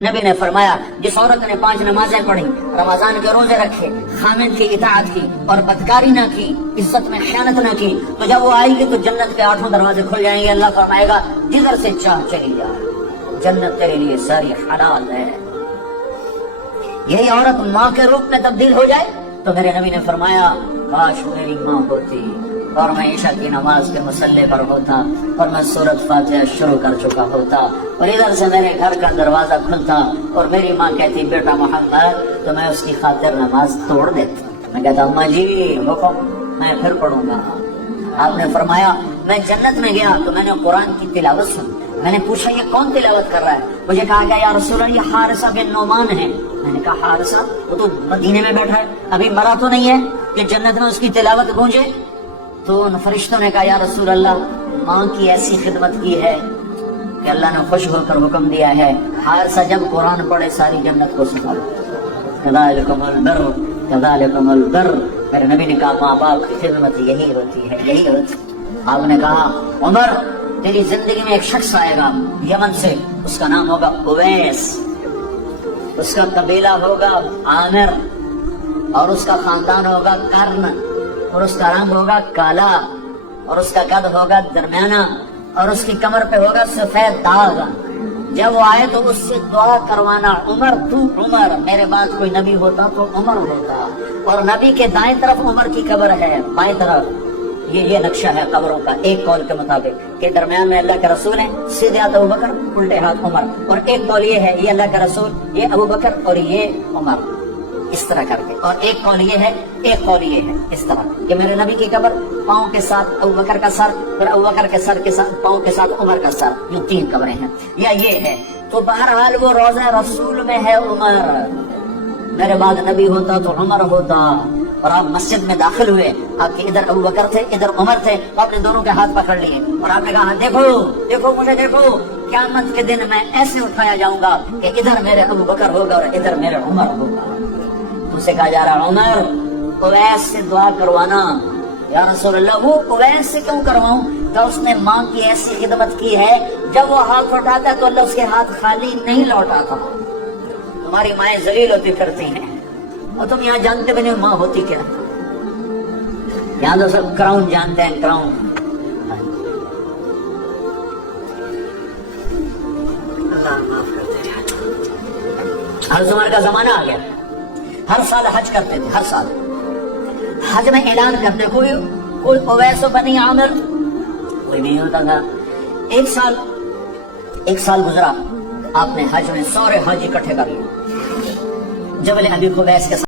नबी ने फरमाया जिस औरत ने 5 नमाजें पढ़ी, रमजान के रोजे रखे, खामिद की इताअत की और बदकारी ना की, इज्जत में खयानत ना की, तो जब वो आएगी तो जन्नत के 8 दरवाजे खुल जाएंगे। अल्लाह फरमाएगा जिधर से चाह चली जा, जन्नत तेरे लिए सारी हलाल है। यही औरत माँ के रूप में तब्दील हो जाए तो मेरे नबी ने फरमाया काश मेरी माँ होती और मैं ईशा की नमाज के मुसल्ले पर होता और मैं सूरत फातिहा शुरू कर चुका होता और इधर से मेरे घर का दरवाजा खुलता और मेरी माँ कहती बेटा मोहम्मद, तो मैं उसकी खातिर नमाज तोड़ देता। मैं कहता अम्मा जी हुक्म, मैं फिर पढ़ूंगा। आपने फरमाया मैं जन्नत में गया तो मैंने कुरान की तिलावत सुनी। मैंने पूछा ये कौन तिलावत कर रहा है? मुझे कहा गया या रसूल अल्लाह ये हारिसा बिन नोमान है। मैंने कहा हारिसा वो तो मदीने में बैठा है, अभी मरा तो नहीं है कि जन्नत में उसकी तिलावत गूंजे? तो उन फरिश्तों ने कहा या रसूल अल्लाह माँ की ऐसी खिदमत की है कि अल्लाह ने खुश होकर हुक्म दिया है हारिसा जब कुरान पढ़े सारी जन्नत को संभालो। कज़ालिकुमुल बिर्र। मेरे नबी ने कहा माँ बाप की खिदमत यही होती है, यही होती। आपने कहा उमर तेरी जिंदगी में एक शख्स आएगा यमन से, उसका नाम होगा उवैस, उसका कबीला होगा आमिर और उसका खानदान होगा कर्न और उसका रंग होगा काला और उसका कद होगा दरमियाना और उसकी कमर पे होगा सफेद दाग। जब वो आए तो उससे दुआ करवाना उमर तू उमर, मेरे बाद कोई नबी होता तो उमर होता। और नबी के दाएं तरफ उमर की कब्र है, बाएं तरफ ये नक्शा है कब्रों का। एक कौल के मुताबिक के दरमियान में अल्लाह के रसूल है, सीधे हाथ अबू बकर, उल्टे हाथ उमर। और एक कौल ये है ये अल्लाह के रसूल, ये अबू बकर और ये उमर, इस तरह करके। और एक कौल ये है, एक कौल ये है, इस तरह। ये मेरे नबी की कब्र, पाँव के साथ अबू बकर का सर, फिर अबू बकर के सर के साथ पाँव के साथ उमर का सर, ये 3 कब्रें हैं। या ये है तो बहरहाल वो रोज़ा रसूल में है उमर। मेरे बाद नबी होता तो उमर होता। और आप मस्जिद में दाखिल हुए, आपके इधर अबू बकर थे इधर उमर थे, तो आपने दोनों के हाथ पकड़ लिए और आपने कहा देखो देखो मुझे देखो, क़यामत के दिन मैं ऐसे उठाया जाऊंगा कि इधर मेरे अबू बकर होगा और इधर मेरे उमर होगा। तुमसे कहा जा रहा उमर उवैस से दुआ करवाना। या रसूल अल्लाह वो उवैस से क्यों करवाऊं? तो उसने माँ की ऐसी खिदमत की है, जब वो हाथ उठाता है तो अल्लाह उसके हाथ खाली नहीं लौटाता। तुम्हारी माएं जलील होती करती हैं और तुम यहाँ जानते भी नहीं माँ होती क्या। यहाँ तो सब क्राउन जानते हैं, क्राउन। हज उमर का जमाना आ गया, हर साल हज करते थे, हर साल हज में ऐलान करते कोई उवैस बनी आमिर कोई नहीं होता था। एक साल गुजरा, आपने हज में सारे हज इकट्ठे कर लिए जबल अबी कुबैस के साथ।